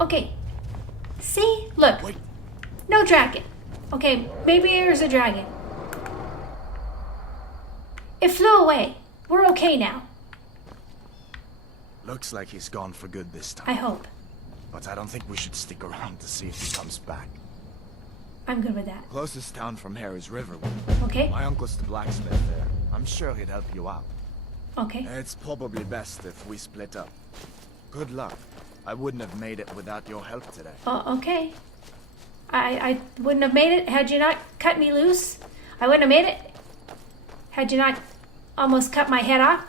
Okay. See? Look. Wait. No dragon. Okay, maybe there's a dragon. It flew away. We're okay now. Looks like he's gone for good this time. I hope. But I don't think we should stick around to see if he comes back. I'm good with that. Closest town from here is Riverwood. Okay? My uncle's the blacksmith there. I'm sure he'd help you out. Okay. It's probably best if we split up. Good luck. I wouldn't have made it without your help today. Okay. I wouldn't have made it had you not cut me loose. I wouldn't have made it had you not almost cut my head off.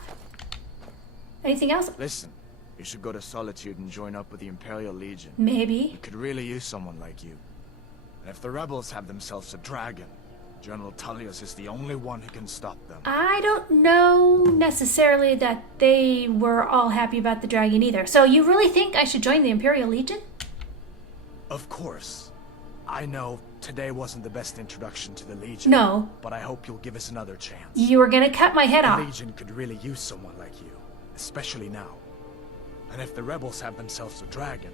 Anything else? Listen, you should go to Solitude and join up with the Imperial Legion. Maybe. We could really use someone like you. And if the rebels have themselves a dragon, General Tullius is the only one who can stop them. I don't know necessarily that they were all happy about the dragon either. So you really think I should join the Imperial Legion? Of course. I know today wasn't the best introduction to the Legion. No. But I hope you'll give us another chance. You were gonna cut my head The off. Legion could really use someone like you, especially now. And if the rebels have themselves a dragon,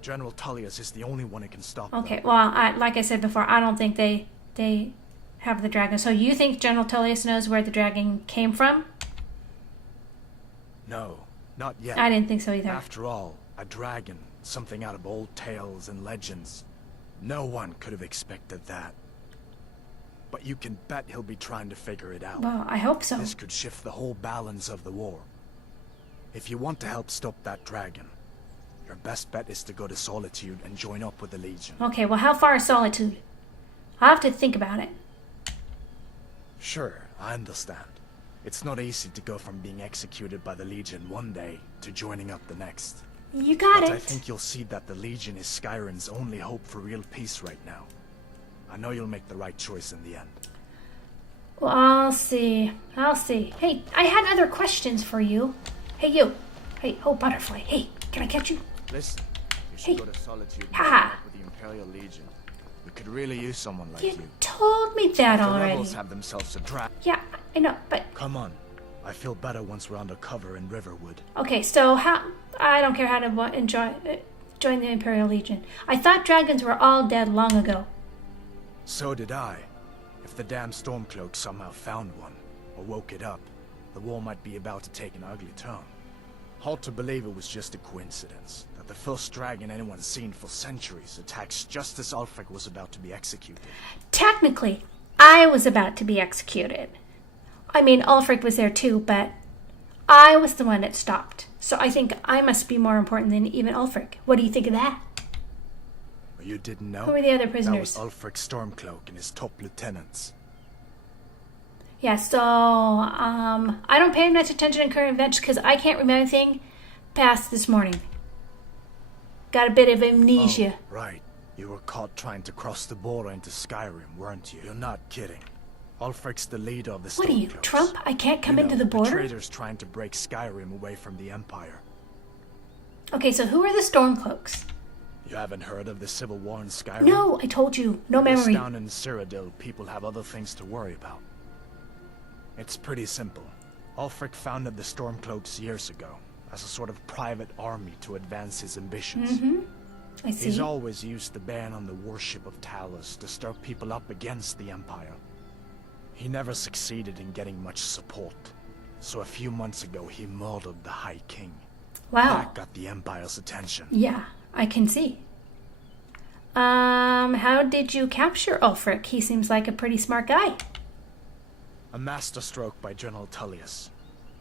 General Tullius is the only one who can stop them. Okay, well, like I said before, I don't think they have the dragon. So you think General Tullius knows where the dragon came from? No, not yet. I didn't think so either. After all, a dragon, something out of old tales and legends. No one could have expected that. But you can bet he'll be trying to figure it out. Well, I hope so. This could shift the whole balance of the war. If you want to help stop that dragon, your best bet is to go to Solitude and join up with the Legion. Okay, well, how far is Solitude? I'll have to think about it. Sure, I understand. It's not easy to go from being executed by the Legion one day to joining up the next. You got But it. I think you'll see that the Legion is Skyrim's only hope for real peace right now. I know you'll make the right choice in the end. Well, I'll see. I'll see. Hey, I had other questions for you. Hey, you. Hey, oh, butterfly. Hey, can I catch you? Listen, you should Hey. go to Solitude and Ha. join up with the Imperial Legion. We could really use someone like You you. told me that The already. rebels have themselves a dragon. Yeah, I know, but Come on. I feel better once we're undercover in Riverwood. okay. So how? I don't care how to join the Imperial Legion. I thought dragons were all dead long ago. So did I. If the damn Stormcloak somehow found one, or woke it up, the war might be about to take an ugly turn. Hard to believe it was just a coincidence, that the first dragon anyone's seen for centuries attacks just as Ulfric was about to be executed. Technically, I was about to be executed. I mean, Ulfric was there too, but I was the one that stopped. So I think I must be more important than even Ulfric. What do you think of that? You didn't know? Who were the other That prisoners? was Ulfric Stormcloak and his top lieutenants. Yeah, so I don't pay much attention to current events because I can't remember anything past this morning. Got a bit of amnesia. Oh, right. You were caught trying to cross the border into Skyrim, weren't you? You're not kidding. Ulfric's the leader of the What are you, Stormcloaks. Trump? I can't come You into know, the border? traitors trying to break Skyrim away from the Empire. Okay, so who are the Stormcloaks? You haven't heard of the civil war in Skyrim? No, I told you. No Because memory. down in Cyrodiil, people have other things to worry about. It's pretty simple. Ulfric founded the Stormcloaks years ago, as a sort of private army to advance his ambitions. Mm-hmm. I see. He's always used the ban on the worship of Talos to stir people up against the Empire. He never succeeded in getting much support, so a few months ago he murdered the High King. Wow. That got the Empire's attention. Yeah, I can see. How did you capture Ulfric? He seems like a pretty smart guy. A masterstroke by General Tullius.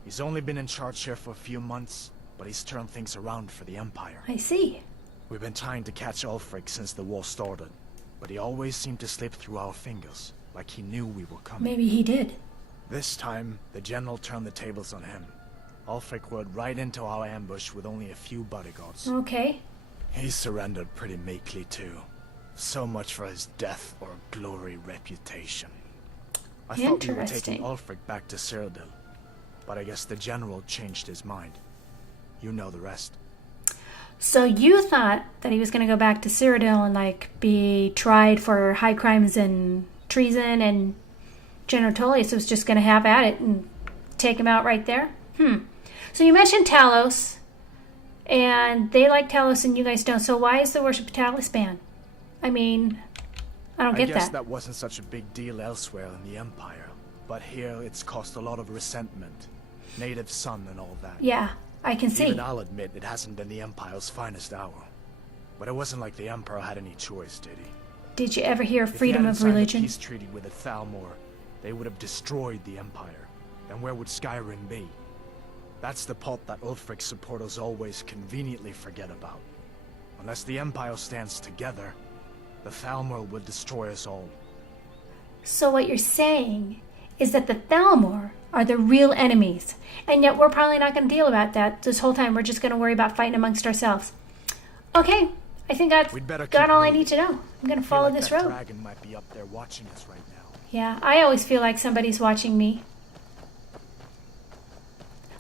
He's only been in charge here for a few months, but he's turned things around for the Empire. I see. We've been trying to catch Ulfric since the war started, but he always seemed to slip through our fingers, like he knew we were coming. Maybe he did. This time, the general turned the tables on him. Ulfric rode right into our ambush with only a few bodyguards. Okay. He surrendered pretty meekly too. So much for his death or glory reputation. I thought we were taking Interesting. Ulfric back to Cyrodiil, but I guess the general changed his mind. You know the rest. So you thought that he was going to go back to Cyrodiil and like be tried for high crimes and treason, and General Tullius was just going to have at it and take him out right there? So you mentioned Talos. And they like Talos and you guys don't. So why is the worship of Talos banned? I mean, I don't get that. I guess that wasn't such a big deal elsewhere in the Empire. But here it's caused a lot of resentment. Native son and all that. Yeah, I can see. Even I'll admit it hasn't been the Empire's finest hour. But it wasn't like the Emperor had any choice, did he? Did you ever hear of freedom of If he hadn't signed religion? a peace treaty with the Thalmor, they would have destroyed the Empire. Then where would Skyrim be? That's the part that Ulfric's supporters always conveniently forget about. Unless the Empire stands together, the Thalmor will destroy us all. So what you're saying is that the Thalmor are the real enemies, and yet we're probably not going to deal about that this whole time. We're just going to worry about fighting amongst ourselves. Okay, I think I've got all I need to know. I'm going to follow this road. Dragon might be up there watching us right now. Yeah, I always feel like somebody's watching me.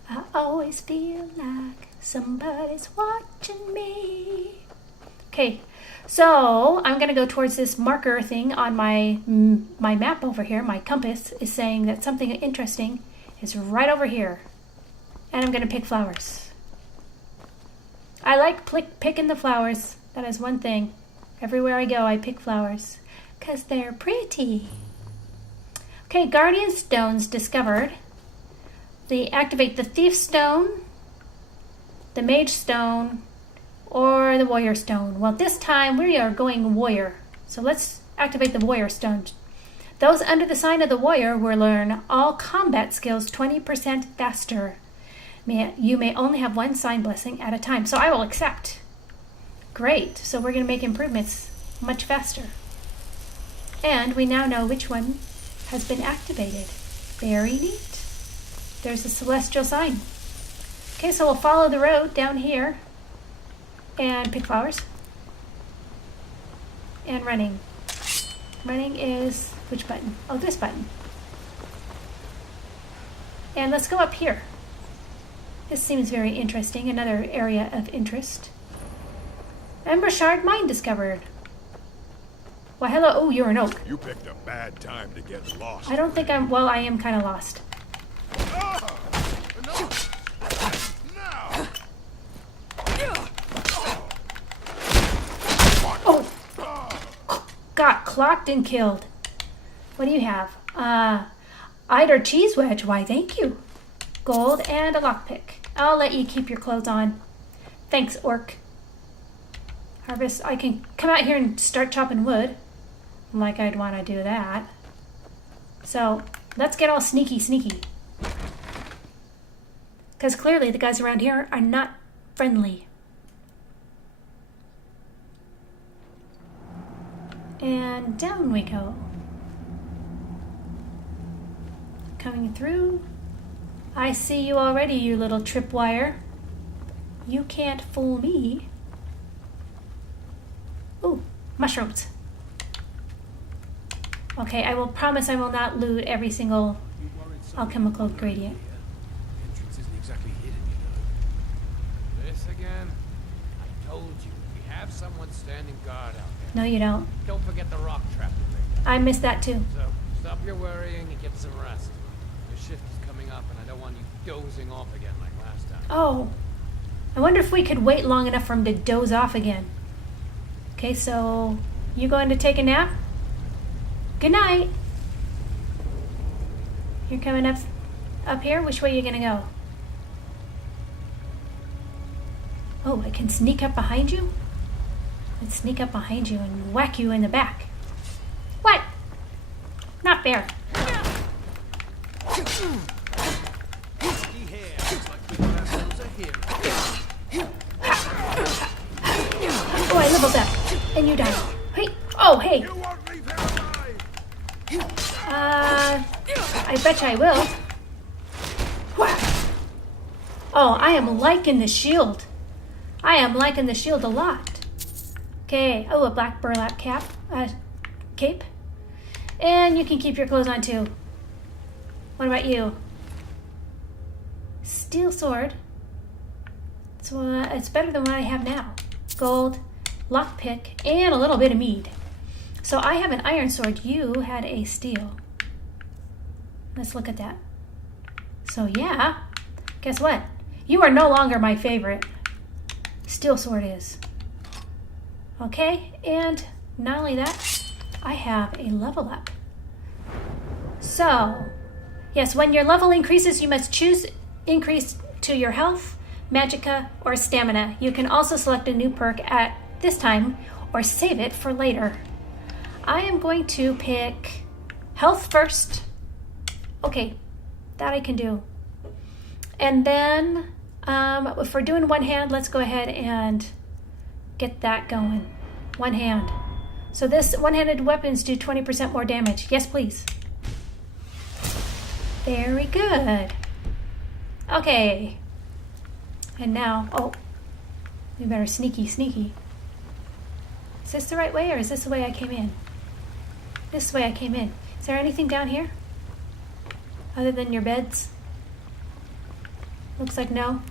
I always feel like somebody's watching me. Okay, so I'm going to go towards this marker thing on my map over here. My compass is saying that something interesting is right over here. And I'm going to pick flowers. I like picking the flowers. That is one thing. Everywhere I go, I pick flowers. Because they're pretty. Okay, Guardian Stones discovered. They activate the Thief Stone, the Mage Stone, or the Warrior Stone. Well, this time we are going Warrior. So let's activate the Warrior Stone. Those under the sign of the Warrior will learn all combat skills 20% faster. You may only have one sign blessing at a time. So I will accept. Great. So we're going to make improvements much faster. And we now know which one has been activated. Very neat. There's a celestial sign. Okay, so we'll follow the road down here and pick flowers. And running. Running is which button? Oh, this button. And let's go up here. This seems very interesting. Another area of interest. Ember Shard Mine discovered. Well, hello. Oh, you're an oak. You picked a bad time to get lost. I don't think I'm... Well, I am kind of lost. Oh! Got clocked and killed. What do you have? Eider cheese wedge. Why, thank you. Gold and a lockpick. I'll let you keep your clothes on. Thanks, orc. Harvest. I can come out here and start chopping wood. Like I'd want to do that. So, let's get all sneaky. Because clearly the guys around here are not friendly. And down we go. Coming through. I see you already, you little tripwire. You can't fool me. Ooh, mushrooms. Okay, I will promise I will not loot every single alchemical ingredient. Entrance isn't exactly hidden, you know. This again? I told you, we have someone standing guard out there. No, you don't. Don't forget the rock trap to break down. I missed that too. So, stop your worrying and get some rest. Your shift is coming up and I don't want you dozing off again like last time. Oh, I wonder if we could wait long enough for him to doze off again. Okay, so you going to take a nap? Good night. You're coming up here? Which way are you going to go? Oh, I can sneak up behind you? Let's sneak up behind you and whack you in the back. What? Not fair. Oh, I leveled up. And you died. Hey. Oh, hey. I bet you I will. Whack. Oh, I am liking the shield. I am liking the shield a lot. Okay. Oh, a black burlap cape. And you can keep your clothes on too. What about you? Steel sword. So it's better than what I have now. Gold, lockpick, and a little bit of mead. So I have an iron sword. You had a steel. Let's look at that. So yeah, guess what? You are no longer my favorite. steel sword is. Okay, and not only that, I have a level up. So, yes, when your level increases, you must choose increase to your health, magicka, or stamina. You can also select a new perk at this time or save it for later. I am going to pick health first. Okay, that I can do. And then, if we're doing one hand, let's go ahead and get that going. One hand. So this one-handed weapons do 20% more damage. Yes, please. Very good. Okay. And now, oh, we better sneaky. Is this the right way or is this the way I came in? This way I came in. Is there anything down here? Other than your beds? Looks like no.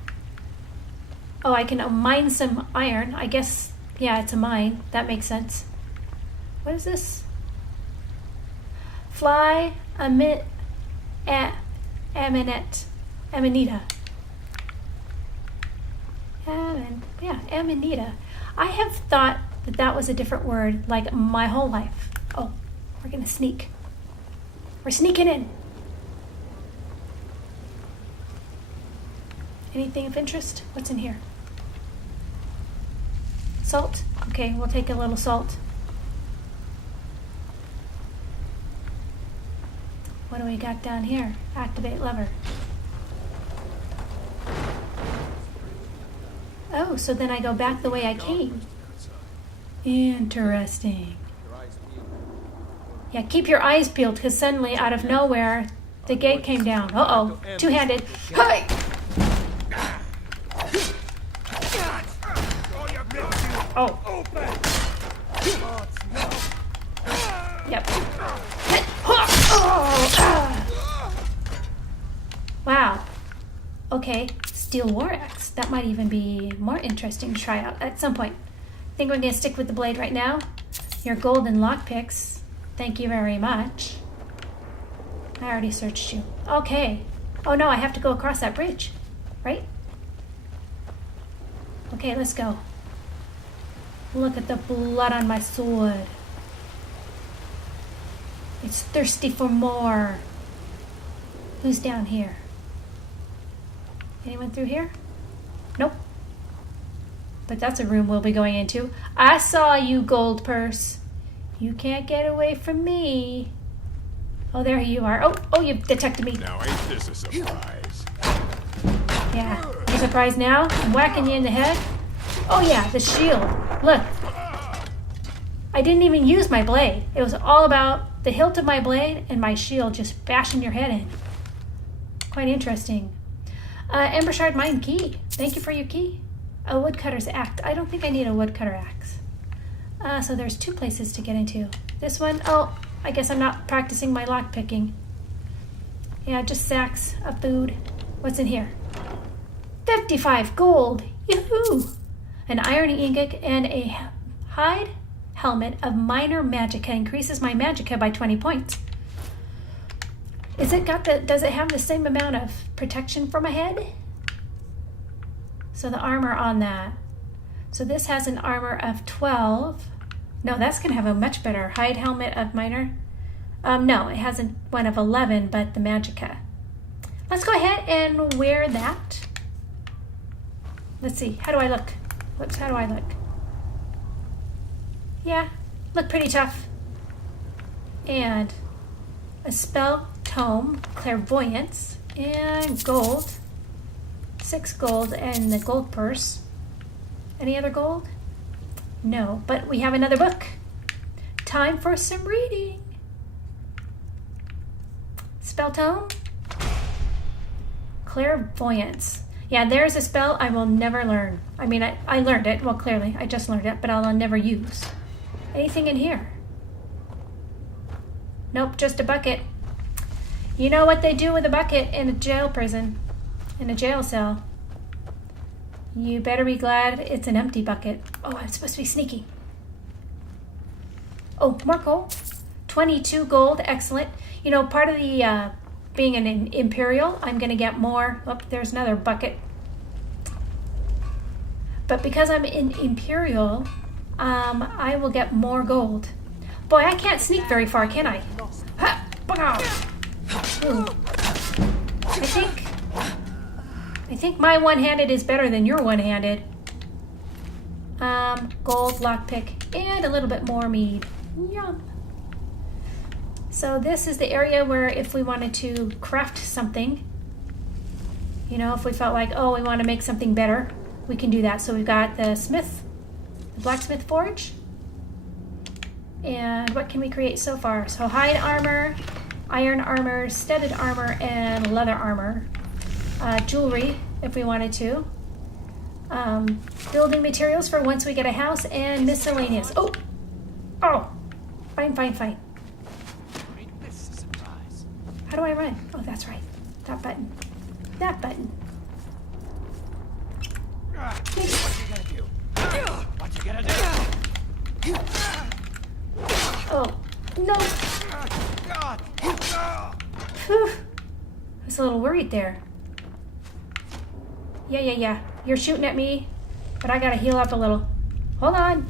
Oh, I can mine some iron. I guess, yeah, it's a mine. That makes sense. What is this? Fly Amanita. Amanita. I have thought that was a different word like my whole life. Oh, we're gonna sneak. We're sneaking in. Anything of interest? What's in here? Salt? Okay, we'll take a little salt. What do we got down here? Activate lever. Oh, so then I go back the way I came. Interesting. Yeah, keep your eyes peeled because suddenly, out of nowhere, the gate came down. Uh-oh. Two-handed. Hi! Oh. Yep. Wow. Okay. Steel war axe. That might even be more interesting to try out at some point. I think we're going to stick with the blade right now. Your golden lockpicks. Thank you very much. I already searched you. Okay. Oh no, I have to go across that bridge. Right? Okay, let's go. Look at the blood on my sword. It's thirsty for more. Who's down here? Anyone through here? Nope. But that's a room we'll be going into. I saw you, gold purse. You can't get away from me. Oh, there you are. Oh, you've detected me. Now ain't this a surprise? Yeah. You surprised now? I'm whacking you in the head. Oh yeah, the shield. Look. I didn't even use my blade. It was all about the hilt of my blade and my shield just bashing your head in. Quite interesting. Ember Shard Mine Key. Thank you for your key. A woodcutter's axe. I don't think I need a woodcutter axe. So there's two places to get into. This one, oh, I guess I'm not practicing my lock picking. Yeah, just sacks of food. What's in here? 55 gold. Yoo-hoo! An iron ingot and a hide helmet of minor magicka increases my magicka by 20 points. Does it have the same amount of protection for my head? So the armor on that. So this has an armor of 12. No, that's going to have a much better hide helmet of minor. No, it has one of 11, but the magicka. Let's go ahead and wear that. Let's see. How do I look? Whoops, how do I look? Yeah, look pretty tough. And a spell tome, clairvoyance, and gold. 6 gold and the gold purse. Any other gold? No, but we have another book. Time for some reading. Spell tome. Clairvoyance. Yeah, there's a spell I will never learn. I mean, I learned it. Well, clearly, I just learned it, but I'll never use. Anything in here? Nope, just a bucket. You know what they do with a bucket in a jail prison, in a jail cell. You better be glad it's an empty bucket. Oh, I'm supposed to be sneaky. Oh, more coal. 22 gold, excellent. You know, part of the being an Imperial, I'm going to get more. Oh, there's another bucket. But because I'm in Imperial, I will get more gold. Boy, I can't sneak very far, can I? Ha! Ooh. I think my one-handed is better than your one-handed. Gold, lockpick, and a little bit more mead. Yum. So this is the area where if we wanted to craft something, you know, if we felt like, oh, we want to make something better, we can do that. So we've got the blacksmith forge. And what can we create so far? So hide armor, iron armor, studded armor, and leather armor. Jewelry, if we wanted to. Building materials for once we get a house, and miscellaneous. Oh! Fine. How do I run? Oh, that's right. That button. What you gonna do? Oh, no. God. Whew. I was a little worried there. Yeah. You're shooting at me, but I gotta heal up a little. Hold on.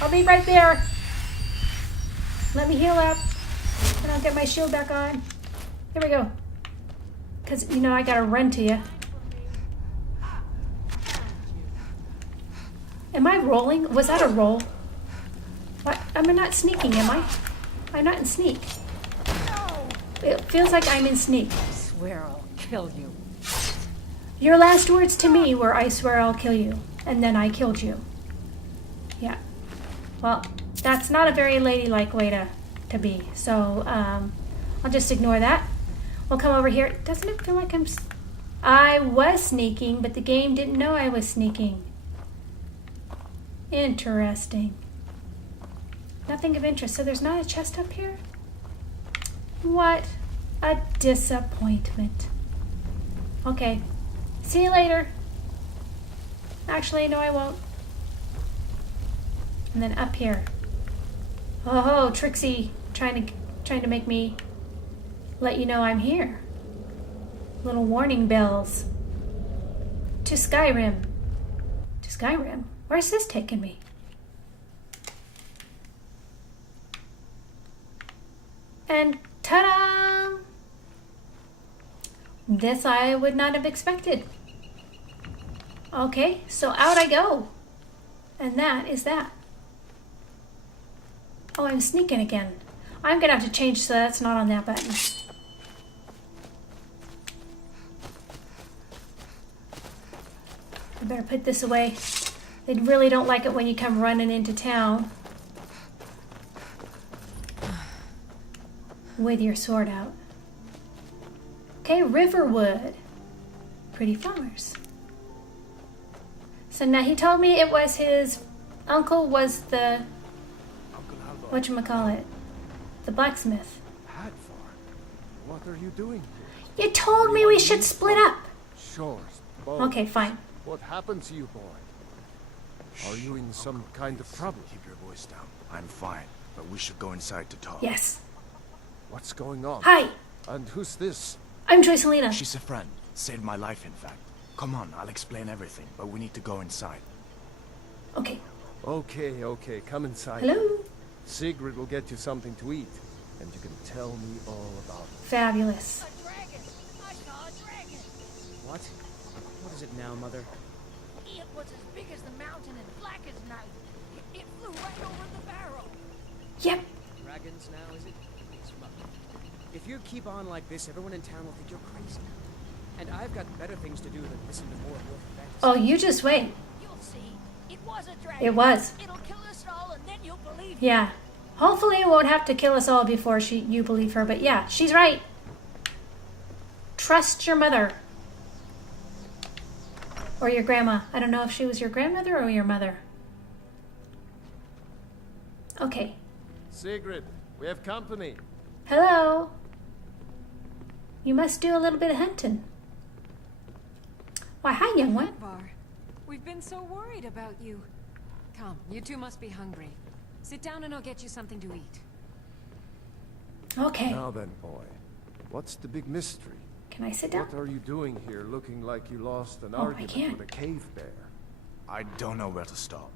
I'll be right there. Let me heal up, and I'll get my shield back on. Here we go. Because, you know, I gotta run to you. Am I rolling? Was that a roll? What? I'm not sneaking, am I? I'm not in sneak. It feels like I'm in sneak. I swear I'll kill you. Your last words to me were, I swear I'll kill you. And then I killed you. Yeah. Well, that's not a very ladylike way to be. So, I'll just ignore that. We'll come over here. Doesn't it feel like I was sneaking, but the game didn't know I was sneaking. Interesting. Nothing of interest. So there's not a chest up here? What a disappointment. Okay. See you later. Actually, no, I won't. And then up here. Oh, Trixie, trying to make me let you know I'm here. Little warning bells. To Skyrim. To Skyrim? Where's this taking me? And ta-da! This I would not have expected. Okay, so out I go. And that is that. Oh, I'm sneaking again. I'm gonna have to change so that's not on that button. I better put this away. They really don't like it when you come running into town with your sword out. Okay, Riverwood. Pretty flowers. So now he told me it was his uncle was the, whatchamacallit, the blacksmith. Hadvar, what are you doing here? You told me we should split up. Sure. Okay, fine. What happened to you, boy? Are you in some kind of trouble? Keep your voice down. I'm fine, but we should go inside to talk. Yes. What's going on? Hi, And who's this? I'm Joycelina. She's a friend. Saved my life, in fact. Come on, I'll explain everything, but we need to go inside. Okay. Okay, come inside. Hello. Sigrid will get you something to eat, and you can tell me all about it. Fabulous. A dragon! I saw a dragon! What? What is it now, Mother? It was as big as the mountain and black as night. It flew right over the barrel. Yep. Dragons now, is it? Mother. If you keep on like this, everyone in town will think you're crazy. And I've got better things to do than listen to more of your fantasy. Oh, you just wait. You'll see. It was a dragon. It was. It'll kill us all, and then you'll believe it. Yeah. Hopefully it won't have to kill us all before you believe her, but yeah, she's right. Trust your mother. Or your grandma. I don't know if she was your grandmother or your mother. Okay. Sigrid, we have company. Hello. You must do a little bit of hunting. Why, hi, young one. Hadvar, we've been so worried about you. Come, you two must be hungry. Sit down and I'll get you something to eat. Okay. Now then, boy, what's the big mystery? Can I sit down? What are you doing here looking like you lost an I argument can't. with a cave bear? I don't know where to start.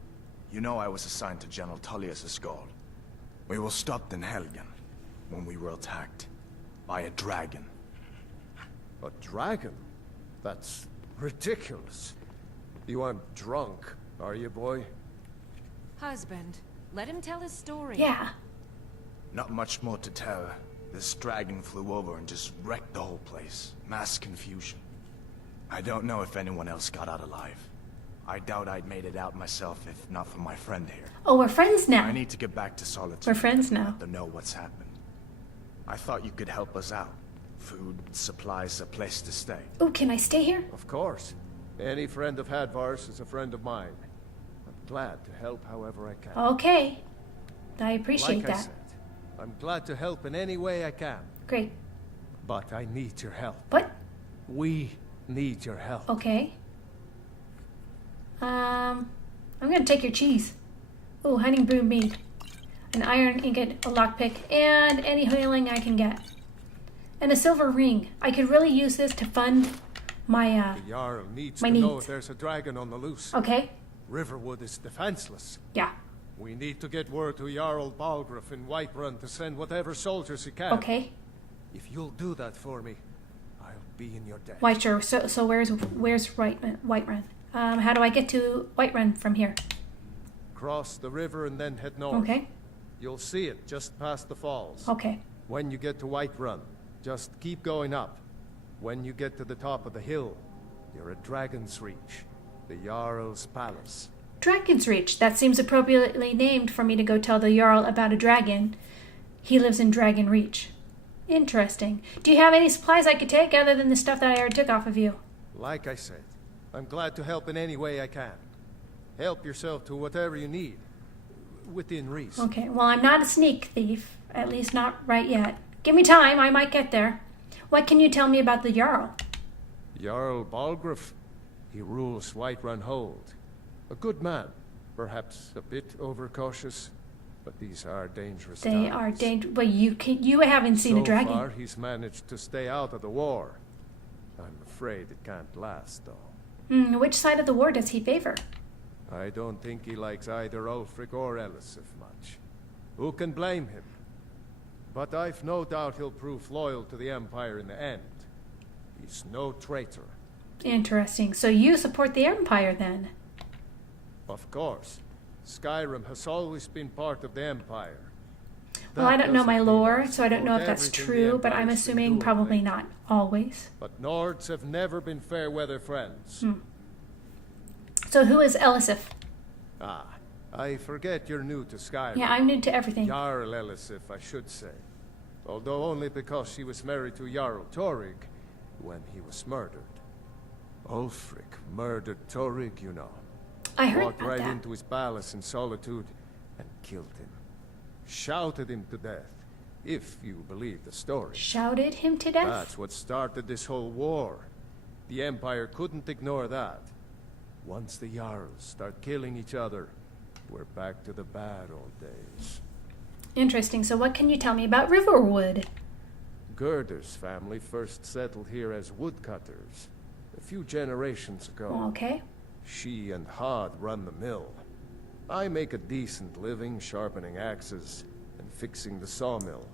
You know I was assigned to General Tullius' guard. We were stopped in Helgen when we were attacked by a dragon. A dragon? That's ridiculous. You aren't drunk, are you, boy? Husband, let him tell his story. Yeah. Not much more to tell. This dragon flew over and just wrecked the whole place. Mass confusion. I don't know if anyone else got out alive. I doubt I'd made it out myself if not for my friend here. Oh, we're friends now. I need to get back to Solitude. We're friends now. Let them know what's happened. I thought you could help us out. Food, supplies, a place to stay. Oh, can I stay here? Of course. Any friend of Hadvar's is a friend of mine. I'm glad to help however I can. Okay. I appreciate Like that. I said, I'm glad to help in any way I can. Great. But I need your help. What? We need your help. Okay. I'm gonna take your cheese. Oh, honey brew mead. An iron ingot, a lockpick, and any healing I can get. And a silver ring. I could really use this to fund my, The Jarl needs my to know needs. if there's a dragon on the loose. Okay? Riverwood is defenseless. Yeah. We need to get word to Jarl Balgruuf in Whiterun to send whatever soldiers he can. Okay. If you'll do that for me, I'll be in your debt. White sure. So where's Whiterun? How do I get to Whiterun from here? Cross the river and then head north. Okay. You'll see it just past the falls. Okay. When you get to Whiterun, just keep going up. When you get to the top of the hill, you're at Dragon's Reach, the Jarl's palace. Dragon's Reach. That seems appropriately named for me to go tell the Jarl about a dragon. He lives in Dragon Reach. Interesting. Do you have any supplies I could take other than the stuff that I already took off of you? Like I said, I'm glad to help in any way I can. Help yourself to whatever you need, within reason. Okay, well, I'm not a sneak thief. At least not right yet. Give me time, I might get there. What can you tell me about the Jarl? Jarl Balgruuf, he rules Whiterun Hold. A good man, perhaps a bit overcautious, but these are dangerous times. They are dangerous. Well, you haven't seen a dragon. So far, he's managed to stay out of the war. I'm afraid it can't last, though. Which side of the war does he favor? I don't think he likes either Ulfric or Elisif much. Who can blame him? But I've no doubt he'll prove loyal to the Empire in the end. He's no traitor. Interesting. So you support the Empire, then? Of course. Skyrim has always been part of the Empire. Well, I don't know my doesn't mean lore, I so I don't know if support that's everything true, the but I'm Empire's been assuming doing probably lately. not always. But Nords have never been fair-weather friends. So who is Elisif? Ah, I forget you're new to Skyrim. Yeah, I'm new to everything. Jarl Elisif, I should say. Although only because she was married to Jarl Torig when he was murdered. Ulfric murdered Torig, you know. I heard Walked about right that. into his palace in Solitude and killed him. Shouted him to death, if you believe the story. Shouted him to death? That's what started this whole war. The Empire couldn't ignore that. Once the Jarls start killing each other, we're back to the bad old days. Interesting. So what can you tell me about Riverwood? Gerder's family first settled here as woodcutters a few generations ago. Okay. She and Hod run the mill. I make a decent living sharpening axes and fixing the sawmill.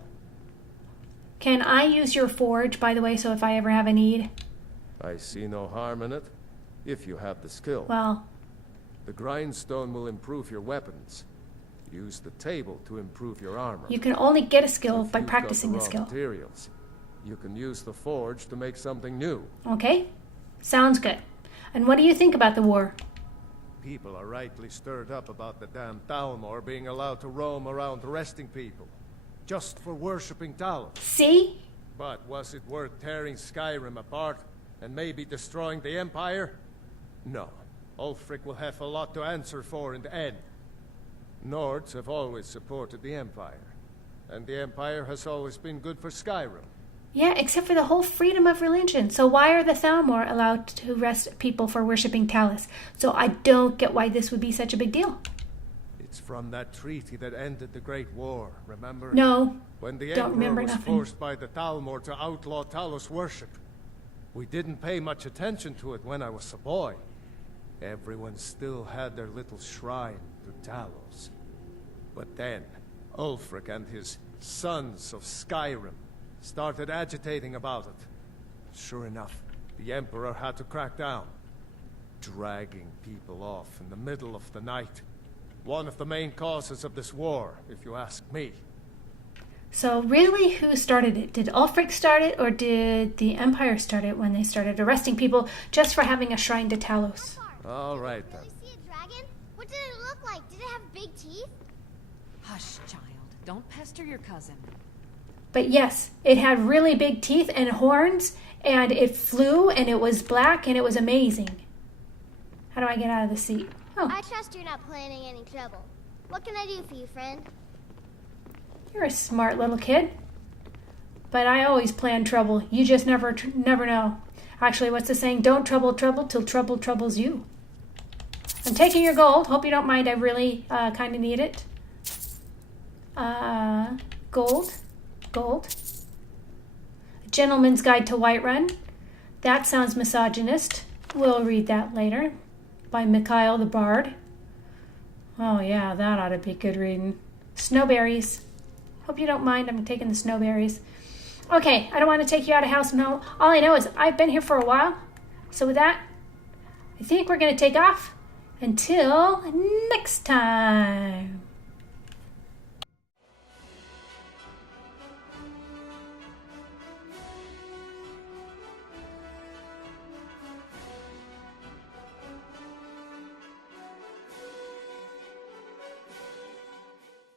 Can I use your forge, by the way, so if I ever have a need? I see no harm in it, if you have the skill. Well, The grindstone will improve your weapons. Use the table to improve your armor. you can only get a skill If by you've got practicing the the raw skill. materials, you can use the forge to make something new. Okay. Sounds good. And what do you think about the war? People are rightly stirred up about the damn Thalmor being allowed to roam around arresting people, just for worshipping Talos. See? But was it worth tearing Skyrim apart and maybe destroying the Empire? No. Ulfric will have a lot to answer for in the end. Nords have always supported the Empire, and the Empire has always been good for Skyrim. Yeah, except for the whole freedom of religion. So why are the Thalmor allowed to arrest people for worshipping Talos? So I don't get why this would be such a big deal. It's from that treaty that ended the Great War, remember? No. When the Don't Emperor remember was nothing. forced by the Thalmor to outlaw Talos worship. We didn't pay much attention to it when I was a boy. everyone still had their little shrine to Talos. But then, Ulfric and his sons of Skyrim started agitating about it. Sure enough, the Emperor had to crack down, dragging people off in the middle of the night. One of the main causes of this war, if you ask me. So really, who started it? Did Ulfric start it, or did the Empire start it when they started arresting people just for having a shrine to Talos? All right, then. Really see a dragon? What did it look like? Did it have big teeth? Hush, child. Don't pester your cousin. But yes, it had really big teeth and horns, and it flew, and it was black, and it was amazing. How do I get out of the seat? Oh, I trust you're not planning any trouble. What can I do for you, friend? you're a smart little kid. But I always plan trouble. You just never know. Actually, what's the saying? Don't trouble trouble till trouble troubles you. I'm taking your gold. Hope you don't mind. I really kind of need it. Gold. A Gentleman's Guide to Whiterun. That sounds misogynist. We'll read that later. By Mikhail the Bard. Oh yeah, that ought to be good reading. Snowberries. Hope you don't mind. I'm taking the snowberries. Okay, I don't want to take you out of house. No, all I know is I've been here for a while. So with that, I think we're going to take off. Until next time.